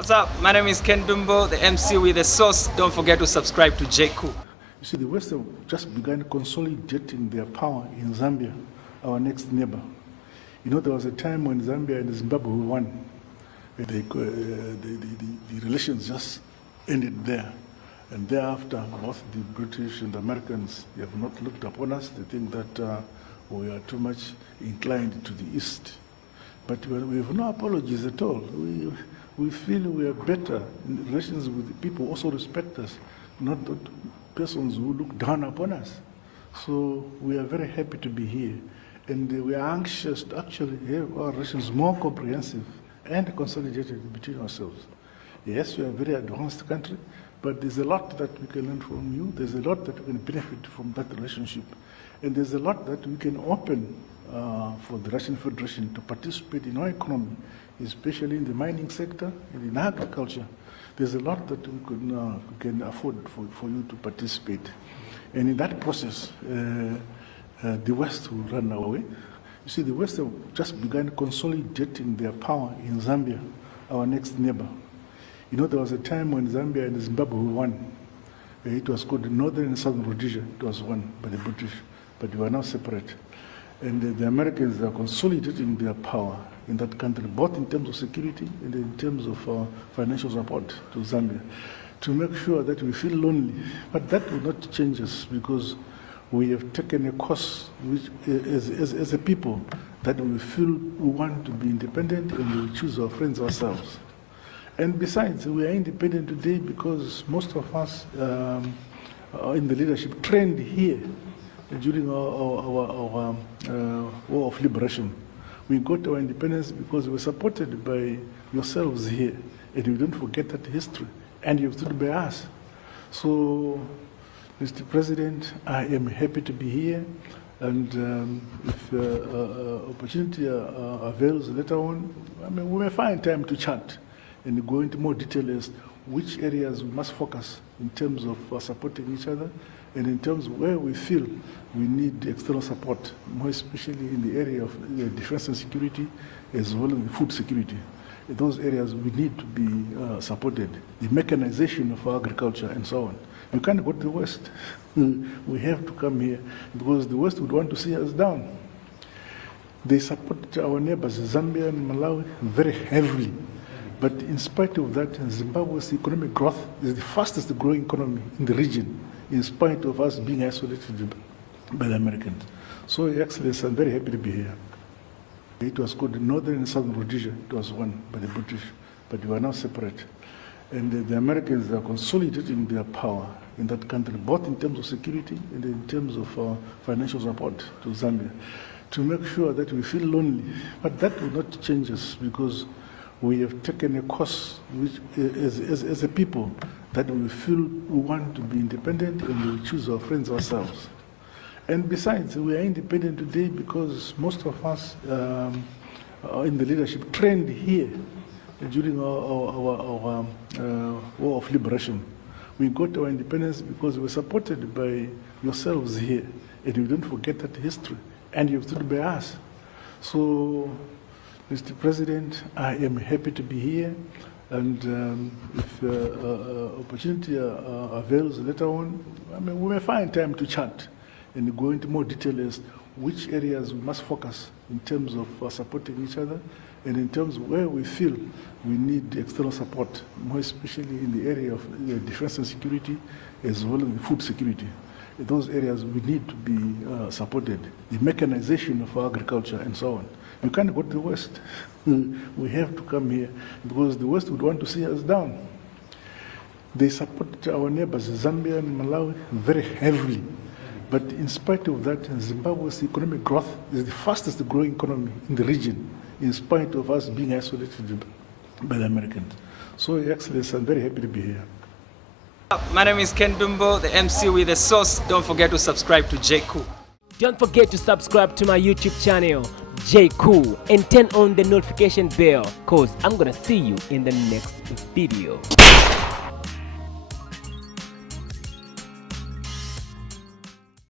What's up? My name is Ken Dumbo, the MC with the sauce. Don't forget to subscribe to JQ. You see, the West have just begun consolidating their power in Zambia, our next neighbor. You know, there was a time when Zambia and Zimbabwe won. The relations just ended there. And thereafter, both the British and the Americans have not looked upon us. They think that we are too much inclined to the East. But we have no apologies at all. We feel we are better in relations with the people who also respect us, not that persons who look down upon us. So we are very happy to be here. And we are anxious to actually have our relations more comprehensive and consolidated between ourselves. Yes, we are a very advanced country, but there's a lot that we can learn from you. There's a lot that we can benefit from that relationship. And there's a lot that we can open for the Russian Federation to participate in our economy, especially in the mining sector and in agriculture. There's a lot that we can afford for you to participate. And in that process, the West will run our way. You see, the West have just begun consolidating their power in Zambia, our next neighbor. You know, there was a time when Zambia and Zimbabwe won. It was called Northern and Southern Rhodesia. It was won by the British, but we are now separate. And the Americans are consolidating their power in that country, both in terms of security and in terms of financial support to Zambia, to make sure that we feel lonely. But that will not change us, because we have taken a course which, as a people, that we feel we want to be independent and we choose our friends ourselves. And besides, we are independent today because most of us in the leadership trained here during our war of liberation. We got our independence because we were supported by yourselves here, and we don't forget that history, and you've stood by us. So, Mr. President, I am happy to be here, and if opportunity avails later on, we may find time to chat and go into more detail as which areas we must focus in terms of supporting each other, and in terms of where we feel we need external support, more especially in the area of defense and security, as well as food security. In those areas we need to be supported, the mechanization of agriculture and so on. We can't go to the West. We have to come here, because the West would want to see us down. They support our neighbors, Zambia and Malawi, very heavily. But in spite of that, Zimbabwe's economic growth is the fastest growing economy in the region, in spite of us being isolated by the Americans. So, Your Excellency, I'm very happy to be here. It was called Northern and Southern Rhodesia. It was won by the British, but we are now separate. And the Americans are consolidating their power in that country, both in terms of security and in terms of financial support to Zambia, to make sure that we feel lonely. But that will not change us, because we have taken a course which, as a people, that we feel we want to be independent and we choose our friends ourselves. And besides, we are independent today because most of us in the leadership trained here during our war of liberation. We got our independence because we were supported by yourselves here, and we don't forget that history, and you've stood by us. So, Mr. President, I am happy to be here, and if opportunity avails later on, we may find time to chat and go into more detail as which areas we must focus in terms of supporting each other, and in terms of where we feel we need external support, more especially in the area of defense and security, as well as food security. In those areas we need to be supported, the mechanization of agriculture and so on. We can't go to the West. We have to come here, because the West would want to see us down. They support our neighbors, Zambia and Malawi, very heavily. But in spite of that, Zimbabwe's economic growth is the fastest growing economy in the region, in spite of us being isolated by the Americans. So, Your Excellency, I'm very happy to be here. My name is Ken Dumbo, the MC with the sauce. Don't forget to subscribe to JQ. Don't forget to subscribe to my YouTube channel, JQ, and turn on the notification bell, cause I'm gonna see you in the next video.